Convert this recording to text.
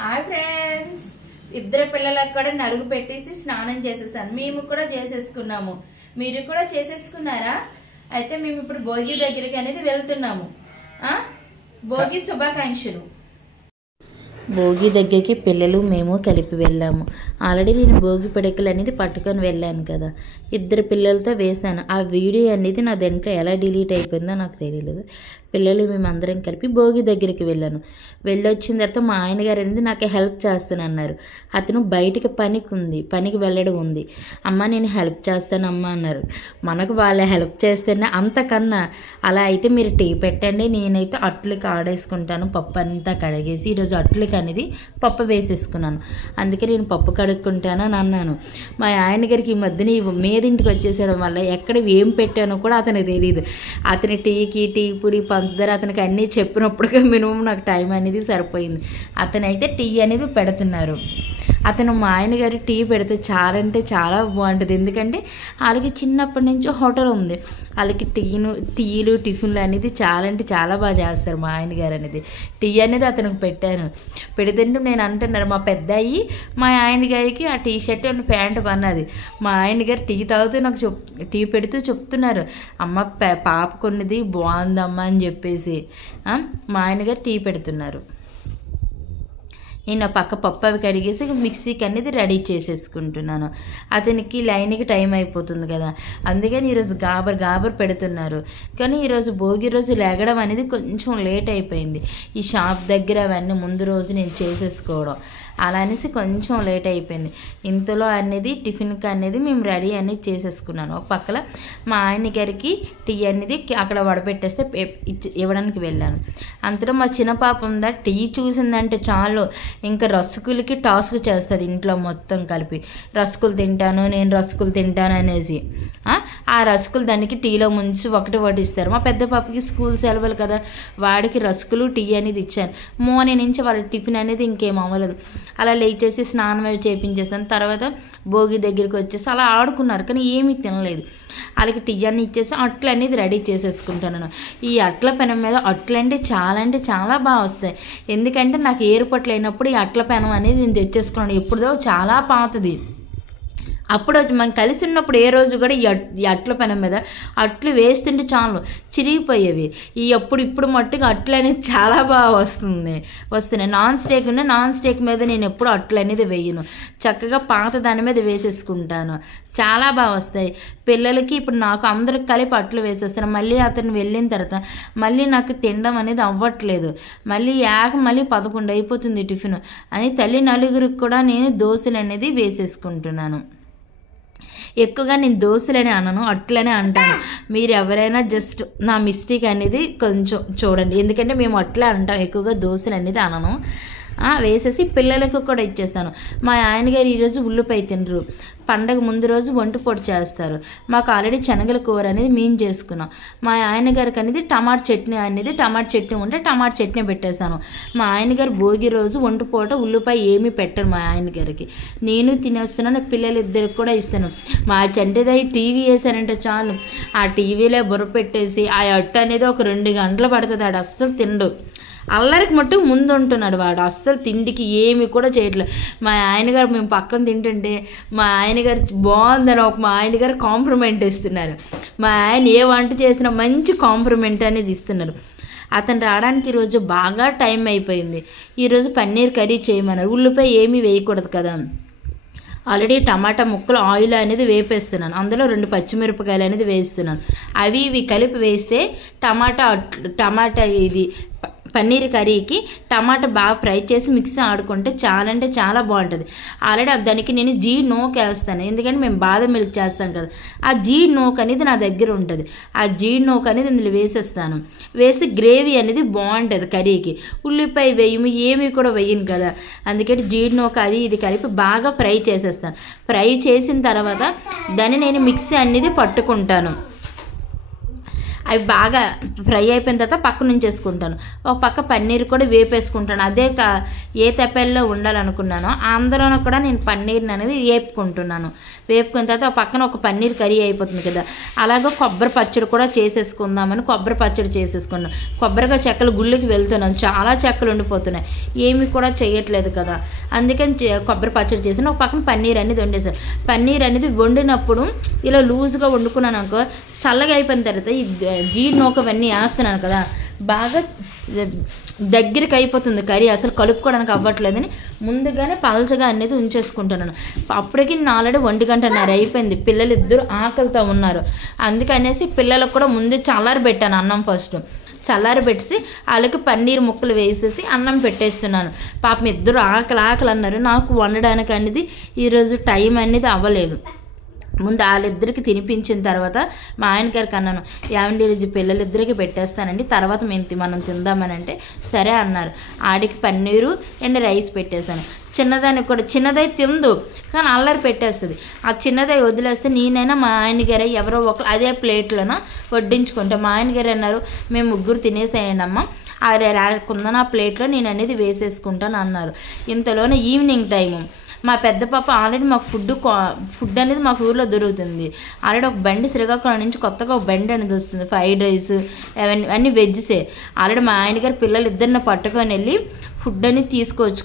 Hi friends, ఇద్దరు పిల్లలకు కూడా నలుగు పెట్టేసి స్నానం చేసేసాను. మేము కూడా చేసేసుకున్నాము. మీరు కూడా చేసేసుకున్నారా? అయితే మేము ఇప్పుడు భోగి దగ్గరికి అనేది వెళ్తున్నాము. భోగి శుభాకాంక్షలు. భోగి దగ్గరికి పిల్లలు మేము కలిపి వెళ్ళాము. ఆల్రెడీ నేను భోగి పిడకలు అనేది పట్టుకొని వెళ్ళాను కదా, ఇద్దరు పిల్లలతో వేశాను. ఆ వీడియో అనేది నా దాంట్లో ఎలా డిలీట్ అయిపోయిందో నాకు తెలియలేదు. పిల్లలు మేమందరం కలిపి భోగి దగ్గరికి వెళ్ళాను. వెళ్ళొచ్చిన తర్వాత మా ఆయన గారు అనేది నాకు హెల్ప్ చేస్తానన్నారు. అతను బయటికి పనికి వెళ్ళడం ఉంది. అమ్మ నేను హెల్ప్ చేస్తానమ్మా అన్నారు. మనకు వాళ్ళ హెల్ప్ చేస్తేనే అంతకన్నా అలా అయితే మీరు టీ పెట్టండి, నేనైతే అట్లకి ఆడేసుకుంటాను. పప్పు అంతా కడిగేసి ఈరోజు అట్లకి అనేది పప్పు వేసేసుకున్నాను. అందుకే నేను పప్పు కడుక్కుంటాను అని అన్నాను. మా ఆయన గారికి ఈ మధ్యన మీదింటికి వచ్చేసేయడం వల్ల ఎక్కడ ఏం పెట్టానో కూడా అతనికి తెలియదు. అతని టీ పొడి పంచదార అతనికి అన్నీ చెప్పినప్పటికే మినిమం నాకు టైం అనేది సరిపోయింది. అతనైతే టీ అనేది పెడుతున్నారు. అతను మా ఆయన గారు టీ పెడితే చాలా అంటే చాలా బాగుంటుంది. ఎందుకంటే వాళ్ళకి చిన్నప్పటి నుంచి హోటల్ ఉంది. వాళ్ళకి టీలు టిఫిన్లు అనేది చాలా అంటే చాలా బాగా చేస్తారు మా ఆయన గారు అనేది. టీ అనేది అతనికి పెట్టాను. పెడుతుంటే నేను అంటున్నారు, మా పెద్దయ్యి మా ఆయన గారికి ఆ టీ షర్ట్ అండ్ ప్యాంటు కొన్నది. మా ఆయన గారు టీ తాగుతూ నాకు టీ పెడుతూ చెప్తున్నారు, అమ్మ పాప కొన్నది బాగుందమ్మా అని చెప్పేసి మా ఆయన గారు టీ పెడుతున్నారు. నేను పక్క పప్పు అవి కడిగేసి మిక్సీకి అనేది రెడీ చేసేసుకుంటున్నాను. అతనికి లైన్కి టైం అయిపోతుంది కదా, అందుకని ఈరోజు గాబర్ పెడుతున్నారు. కానీ ఈరోజు భోగి రోజు లేగడం అనేది కొంచెం లేట్ అయిపోయింది. ఈ షాప్ దగ్గర అవన్నీ ముందు రోజు నేను చేసేసుకోవడం అలా అనేసి కొంచెం లేట్ అయిపోయింది. ఇంతలో అనేది టిఫిన్కి అనేది మేము రెడీ అనేది చేసేసుకున్నాను. ఒక పక్కన మా ఆయన గారికి టీ అనేది అక్కడ వడపెట్టేస్తే ఇవ్వడానికి వెళ్ళాను. అంతలో మా చిన్న పాప ఉందా, టీ చూసిందంటే చాలు ఇంకా రస్కులకి టాస్క్ చేస్తుంది ఇంట్లో మొత్తం కలిపి. రస్కులు తింటాను అనేసి ఆ రస్కులు దానికి టీలో ముంచి ఒకటి వడ్డిస్తారు. మా పెద్ద పాపకి స్కూల్ సెలవులు కదా, వాడికి రస్కులు టీ అనేది ఇచ్చాను. మార్నింగ్ నుంచి వాళ్ళ టిఫిన్ అనేది ఇంకేం అవ్వలేదు. అలా లేచేసి స్నానం అవి చేయించేస్తాను. తర్వాత భోగి దగ్గరికి వచ్చేసి అలా ఆడుకున్నారు, కానీ ఏమీ తినలేదు. వాళ్ళకి టీ అన్ని ఇచ్చేసి అట్లు అనేది రెడీ చేసేసుకుంటాను. ఈ అట్ల పెనం మీద అట్లు అంటే చాలా బాగా వస్తాయి. ఎందుకంటే నాకు ఏర్పాట్లు అయినప్పుడు ఈ అట్ల పెనం అనేది నేను తెచ్చేసుకున్నాను. ఎప్పుడుదో చాలా పాతది. అప్పుడు మనం కలిసి ఉన్నప్పుడు ఏ రోజు కూడా ఈ అట్ల పెనం మీద అట్లు వేస్తుంటే చాలు చిరిగిపోయేవి. ఇప్పుడు మట్టుగా అట్లు అనేది చాలా బాగా వస్తున్నాయి. నాన్ స్టిక్ మీద నేను ఎప్పుడు అట్లు అనేది వేయను. చక్కగా పాత దాని మీద వేసేసుకుంటాను. చాలా బాగా వస్తాయి. పిల్లలకి ఇప్పుడు నాకు అందరికి కలిపి అట్లు వేసేస్తాను. మళ్ళీ అతను వెళ్ళిన తర్వాత మళ్ళీ నాకు తినడం అనేది అవ్వట్లేదు. మళ్ళీ 11 అయిపోతుంది టిఫిన్ అని తల్లి నలుగురికి కూడా నేను దోశలు అనేది వేసేసుకుంటున్నాను. ఎక్కువగా నేను దోశలనే అనను, అట్లనే అంటాను. మీరు ఎవరైనా జస్ట్ నా మిస్టేక్ అనేది కొంచెం చూడండి. ఎందుకంటే మేము అట్లే అంటాం, ఎక్కువగా దోశలు అనేది అనను. వేసేసి పిల్లలకు కూడా ఇచ్చేస్తాను. మా ఆయన గారు ఈరోజు ఉల్లిపాయ తినరు. పండగ ముందు రోజు వంట పొడి చేస్తారు. మాకు ఆల్రెడీ శనగల కూర అనేది మేము చేసుకున్నాం. మా ఆయన గారికి అనేది టమాటా చట్నీ ఉంటే టమాటా చట్నీ పెట్టేశాను. మా ఆయన గారు భోగి రోజు వంట పూట ఉల్లిపాయ ఏమీ పెట్టరు మా ఆయన గారికి. నేను తినేస్తున్నాను, పిల్లలు ఇద్దరికి కూడా ఇస్తాను. మా చంటిదై టీవీ వేసానంటే చాలు ఆ టీవీలో బుర్ర పెట్టేసి ఆ అట్టు అనేది ఒక 2 గంటలు పడుతుంది. ఆడు అస్సలు తినడు. అల్లరికి మట్టుకు ముందు ఉంటున్నాడు వాడు. అస్సలు తిండికి ఏమి కూడా చేయట్లేదు. మా ఆయన గారు మేము పక్కన తింటుంటే మా ఆయన గారు బాగుందని మా ఆయన గారు కాంప్లిమెంట్ ఇస్తున్నారు. మా ఆయన ఏ వంట చేసినా మంచి కాంప్లిమెంట్ అనేది ఇస్తున్నారు. అతను రావడానికి ఈరోజు బాగా టైం అయిపోయింది. ఈరోజు పన్నీర్ కర్రీ చేయమన్నారు. ఉల్లిపాయ ఏమీ వేయకూడదు కదా. ఆల్రెడీ టమాటా ముక్కలు ఆయిల్ అనేది వేపేస్తున్నాను. అందులో 2 పచ్చిమిరపకాయలు అనేది వేస్తున్నాను. అవి ఇవి కలిపి వేస్తే టమాటా ఇది పన్నీర్ కర్రీకి టమాటా బాగా ఫ్రై చేసి మిక్సీ ఆడుకుంటే చాలా బాగుంటుంది. ఆల్రెడీ దానికి నేను జీడి వేస్తాను. ఎందుకంటే మేము బాదం మిల్క్ చేస్తాం కదా, ఆ జీడి అనేది నా దగ్గర ఉంటుంది. ఆ జీడి అనేది ఇందులో వేసేస్తాను. వేసి గ్రేవీ అనేది బాగుంటుంది కర్రీకి. ఉల్లిపాయ వేయము ఏమీ కూడా వేయను కదా, అందుకని జీడి అది ఇది కలిపి బాగా ఫ్రై చేసేస్తాను. ఫ్రై చేసిన తర్వాత దాన్ని నేను మిక్సీ అనేది పట్టుకుంటాను. అవి బాగా ఫ్రై అయిపోయిన తర్వాత పక్క నుంచి వేసుకుంటాను. ఒక పక్క పన్నీర్ కూడా వేపేసుకుంటాను. ఏ తపెల్లో ఉండాలనుకున్నానో అందులోనూ కూడా నేను పన్నీర్ని అనేది వేపుకుంటున్నాను. వేపుకున్న తర్వాత పక్కన ఒక పన్నీర్ కర్రీ అయిపోతుంది కదా, అలాగే కొబ్బరి పచ్చడి కూడా చేసేసుకుందామని కొబ్బరి పచ్చడి చేసేసుకున్నాను. కొబ్బరిగా చెక్కలు గుళ్ళకి వెళ్తున్నాను, చాలా చెక్కలు ఉండిపోతున్నాయి, ఏమి కూడా చేయట్లేదు కదా, అందుకని కొబ్బరి పచ్చడి చేసాను. ఒక పక్కన పన్నీర్ అనేది వండేసాను. పన్నీర్ అనేది వండినప్పుడు ఇలా లూజ్గా వండుకున్నాను అనుకో, చల్లగా అయిపోయిన తర్వాత ఈ జీడినోక అవన్నీ వేస్తున్నాను కదా, బాగా దగ్గరికి అయిపోతుంది కర్రీ, అసలు కలుపుకోవడానికి అవ్వట్లేదని ముందుగానే పలచగా అనేది ఉంచేసుకుంటున్నాను. అప్పటికి నేను ఆల్రెడీ 1:30 అయిపోయింది, పిల్లలు ఇద్దరు ఆకలితో ఉన్నారు. అందుకనేసి పిల్లలకు కూడా ముందు చల్లారి పెట్టాను అన్నం. ఫస్ట్ చల్లారి పెట్టేసి వాళ్ళకి పన్నీర్ ముక్కలు వేసేసి అన్నం పెట్టేస్తున్నాను. పాపం ఇద్దరు ఆకలి అన్నారు. నాకు వండడానికి అనేది ఈరోజు టైం అనేది అవ్వలేదు. ముందు వాళ్ళిద్దరికి తినిపించిన తర్వాత మా ఆయన గారికి అన్నాను, ఏమండి ఈరోజు పిల్లలిద్దరికి పెట్టేస్తానండి, తర్వాత మనం తిందామని అంటే సరే అన్నారు. ఆడికి పన్నీరు అండ్ రైస్ పెట్టేశాను. చిన్నదానికి కూడా, చిన్నదై తిందు కానీ అల్లరి పెట్టేస్తుంది. ఆ చిన్నదై వదిలేస్తే నేనైనా మా ఆయన గారు ఎవరో ఒకరు అదే ప్లేట్లోన వడ్డించుకుంటాం. మా ఆయన గారు అన్నారు, మేము ముగ్గురు తినేసేయండమ్మా, అరే రాకుందన ఆ ప్లేట్లో నేను అనేది వేసేసుకుంటాను అన్నారు. ఇంతలోనే ఈవినింగ్ టైము మా పెద్ద పాప ఆల్రెడీ మాకు ఫుడ్ అనేది మాకు ఊర్లో దొరుకుతుంది. ఆల్రెడీ ఒక బండి శ్రీకాకుళం నుంచి కొత్తగా ఒక బండి అనేది వస్తుంది, ఫ్రైడ్ రైస్ అవన్నీ వెజ్సే. ఆల్రెడీ మా ఆయన గారు పిల్లలు ఇద్దరిని పట్టుకొని వెళ్ళి ఫుడ్ అనేది తీసుకొచ్చు